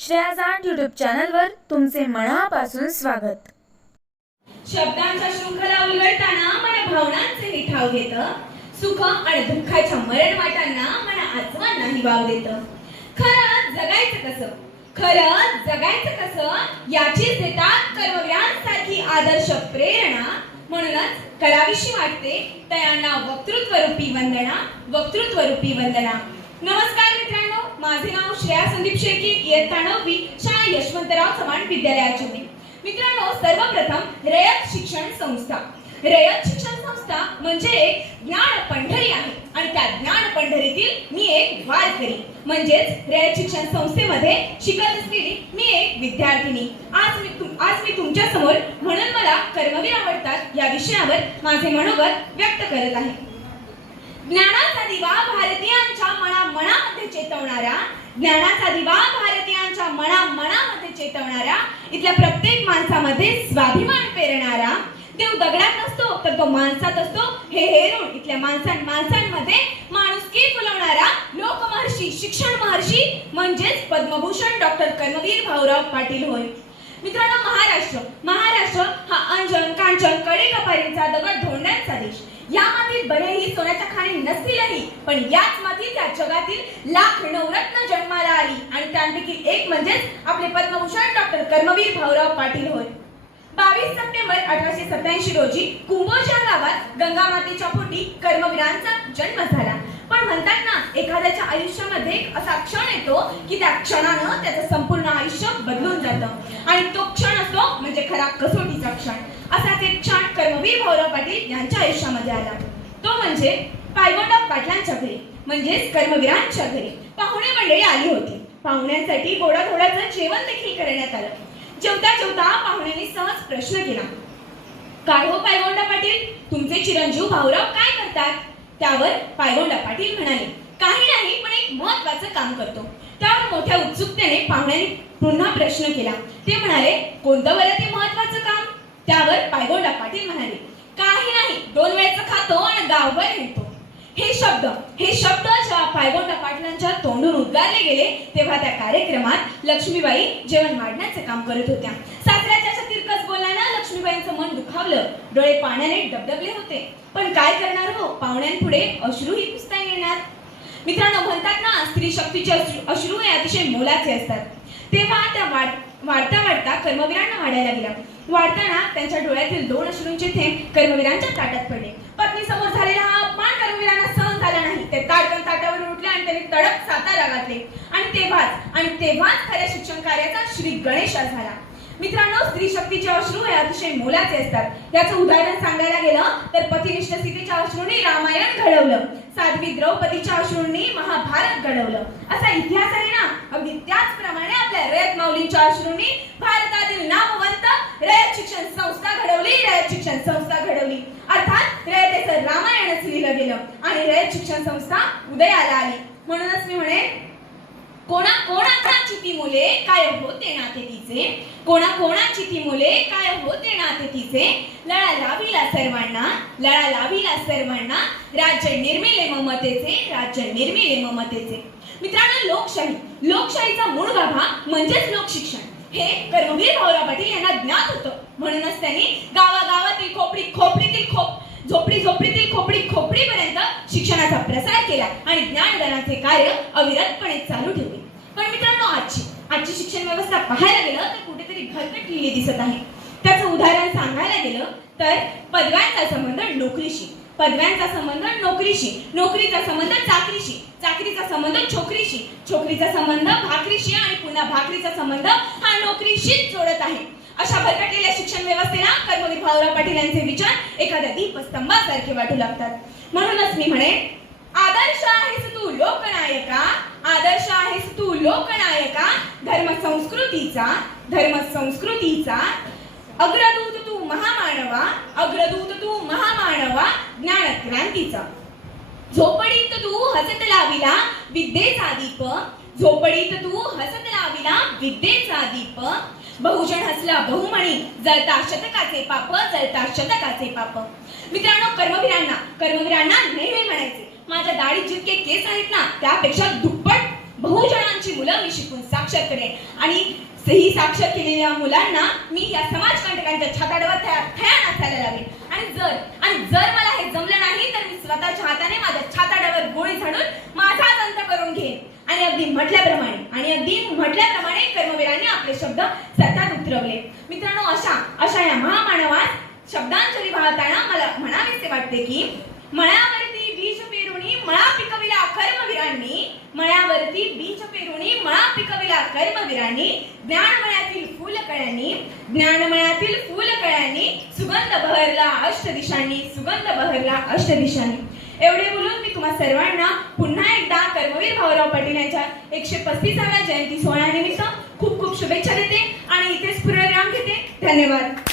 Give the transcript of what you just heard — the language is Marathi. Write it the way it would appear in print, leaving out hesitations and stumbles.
श्रेयाज आर्ट यूट्यूब चॅनलवर तुमचे मनापासून स्वागत। शब्दांच्या शृंखला उलगडताना मन भावनांचे हे ठाव घेत, सुख आणि दुःखाच्या मरण वाटांना मन आजवांनाही वाव देत। खरं जगायचं कसं याचीच देतात कर्मवीरांसारखी आदर्श प्रेरणा। म्हणूनच करावीशी वाटते तयांना वक्तृत्वरूपी वंदना। नमस्कार मित्रांनो, माझे नाव श्रेया संदीप शेळके, इयत्ता 9वी, शाळा यशवंतराव चव्हाण विद्यालयाची मी। मित्रांनो, सर्वप्रथम रयत शिक्षण संस्था म्हणजे एक ज्ञान पंढरी आहे आणि त्या ज्ञान पंढरीतील मी एक वारकरी म्हणजेच रयत शिक्षण संस्थेमध्ये शिकत असलेली मी एक विद्यार्थिनी। आज मी तुमच्या समोर म्हणून मला कर्मवीर आवडतात या विषयावर माझे मनोगत व्यक्त करत आहे। ज्ञानाचा दिवा भारतीयांच्या मनामध्ये चेतवणारा, इथल्या प्रत्येक माणसामध्ये स्वाभिमान पेरणारा, देव दगडात नसतो तर तो माणसात असतो हे हेरून इथल्या माणसांमध्ये माणुसकी फुलवणारा लोकमहर्षी, शिक्षण महर्षी म्हणजेच पद्मभूषण डॉक्टर कर्मवीर भाऊराव पाटील होय। मित्रांनो, महाराष्ट्र हा अंजन कांचन कडेकपारींचा दगड धोंड्यांचा देश। यामधील बरेही सोन्याच्या खाणी नसतीलही, पण याच मातीत या जगातील लाख नवरत्न जन्माला आली आणि त्यांपैकी एक म्हणजेच आपले पद्मभूषण डॉक्टर कर्मवीर भाऊराव पाटील होय। 22 सप्टेंबर 1887 रोजी कुंभोज या गावात गंगा मातेच्या पोटी कर्मवीरांचा जन्म झाला। पण म्हणतात ना, एखाद्याच्या आयुष्यामध्ये एक असा क्षण येतो की त्या क्षणानं त्याचं संपूर्ण आयुष्य बदलून जातं आणि तो क्षण असतो म्हणजे खरा कसोटीचा क्षण। असाच एक क्षण कर्मवीर भाऊराव पाटील यांच्या आयुष्यामध्ये आला, तो म्हणजे पायगोंडा पाटलांच्या घरी म्हणजेच कर्मवीरांच्या घरी पाहुणे मंडळी आली होती। पाहुण्यांसाठी गोडाधोडाचं जेवण देखील करण्यात आलं। जेवता पाहुण्यांनी सहज प्रश्न केला, काय हो पायगोंडा पाटील, तुमचे चिरंजीव भाऊराव काय करतात? त्यावर पायगोंडा पाटील म्हणाले, काही नाही, पण एक महत्त्वाचं काम करतो। त्यावर मोठ्या उत्सुकतेने पाहुण्यांनी पुन्हा प्रश्न केला। ते म्हणाले, कोणतं बरं ते महत्त्वाचं काम? त्यावर पायगोंडा पाटील म्हणाले, काही नाही, 2 वेळचं खातो आणि गावभर हिंडतो। हे शब्द जेव्हा पायगोंडा पाटलांच्या तोंडून उद्गारले गेले तेव्हा त्या कार्यक्रमात लक्ष्मीबाई जेवण वाढण्याचे काम करत होत्या। सासऱ्याच्या तिरकस बोलण्यानं लक्ष्मीबाईंचं मन दुखावलं, डोळे पाण्याने डबडबले होते। पण काय करणार हो, पाहुण्यांपुढे अश्रूही पुसता येणार। मित्रांनो, म्हणतात ना, स्त्री शक्तीचे अश्रू हे अतिशय मोलाचे असतात। तेव्हा त्या वाढता कर्मवीरांना वाढायला गेला। वाढताना त्यांच्या डोळ्यातील 2 अश्रूंचे थेंब कर्मवीरांच्या ताटात पडले। पत्नी समोर झालेला हा अपमान कर्मवीरांना सहन झाला नाही। ते ताटावरून उठले आणि त्यांनी तडक सातारा घातले आणि तेव्हाच खऱ्या शिक्षण कार्याचा श्री गणेशा झाला। मित्रांनो, स्त्री शक्तीचे अश्रू हे अतिशय मोलाचे असतात। याचं उदाहरण सांगायला गेलं तर पतिनिष्ठ सीतेच्या अश्रूंनी रामायण घडवलं, साध्वी द्रौपदीच्या अश्रूंनी महाभारत घडवलं। असा इतिहास आहे ना, अगदी त्याचप्रमाणे आपल्या रयत माऊलींच्या अश्रूंनी भारतातील नामवंत रयत शिक्षण संस्था घडवली। अर्थात रयतेचं रामायणच लिहिलं गेलं आणि रयत शिक्षण संस्था उदयाला आली। म्हणूनच मी म्हणे, कोणाची ती मुले काय होते नाते तिचे, लळा लाविला सर्वांना, राज्य निर्मिले ममतेचे। मित्रांनो, लोकशाहीचा मूळ गाभा म्हणजेच लोकशिक्षण हे कर्मवीर भाऊराव पाटील यांना ज्ञात होतं। म्हणूनच त्यांनी गावागावातील झोपडीतील खोपडीपर्यंत शिक्षणाचा प्रसार केला आणि ज्ञानदानाचे कार्य अविरतपणे चालू ठेवले। पण मित्रांनो, आजची शिक्षण व्यवस्था पाहायला गेलं तर कुठेतरी भरकटलेली दिसत आहे। त्याचं उदाहरण सांगायला गेलं तर पदव्यांचा संबंध नोकरीशी, नोकरीचा संबंध चाकरीचा संबंध छोकरीचा संबंध भाकरीशी आणि पुन्हा भाकरीचा संबंध हा नोकरीशीच जोडत आहे। अशा भरकटलेल्या शिक्षण व्यवस्थेला कर्मवीर भाऊराव पाटील यांचे विचार एखाद्या दीपस्तंभासारखे वाटू लागतात। म्हणूनच मी म्हणे, आदर्श आहेस तू लोकनायका, धर्मसंस्कृतीचा अग्रदूत तू महामानवा, ज्ञानक्रांतीचा। झोपडीत तू हसत लाविला विद्येचा दीप, बहुजन हसला बहुमणी, जळता शतकाचे पाप। मित्रांनो, कर्मवीरांना नेहमी म्हणायचे, माझ्या दाढीत जितके केस आहेत ना त्यापेक्षा दुप्पट बहुजनांची मुलं मी शिकून साक्षर करेन आणि ही साक्षर केलेल्या मुलांना मी या समाजकंटकांच्या छाताडावर थया नाचायला लावेन आणि जर मला हे जमलं नाही तर मी स्वतःच्या हाताने माझ्या छाताडावर गोळी झाडून माझाच अंत करून घेईन. आणि अगदी म्हटल्याप्रमाणे कर्मवीरांनी आपले शब्द सत्यात उतरवले. मित्रांनो, अशा या महामानवास श्रद्धांजली वाहताना मला म्हणावेसे वाटते की मळ्यावरती बीज पेरुणी मळा पिकविला कर्मवीरांनी, मळ्यावरती बीज पेरुणी मळा पिकविला कर्मवीरांनी, ज्ञानमळ्यातील फुलकळ्यांनी सुगंध बहरला अष्टदिशांनी. एवढे बोलून मी तुम्हा सर्वांना पुन्हा एकदा कर्मवीर भाऊराव पाटील यांच्या 135व्या जयंती सोहळ्यानिमित्त खूप खूप शुभेच्छा देते आणि इथेच पूर्णविराम घेते. धन्यवाद.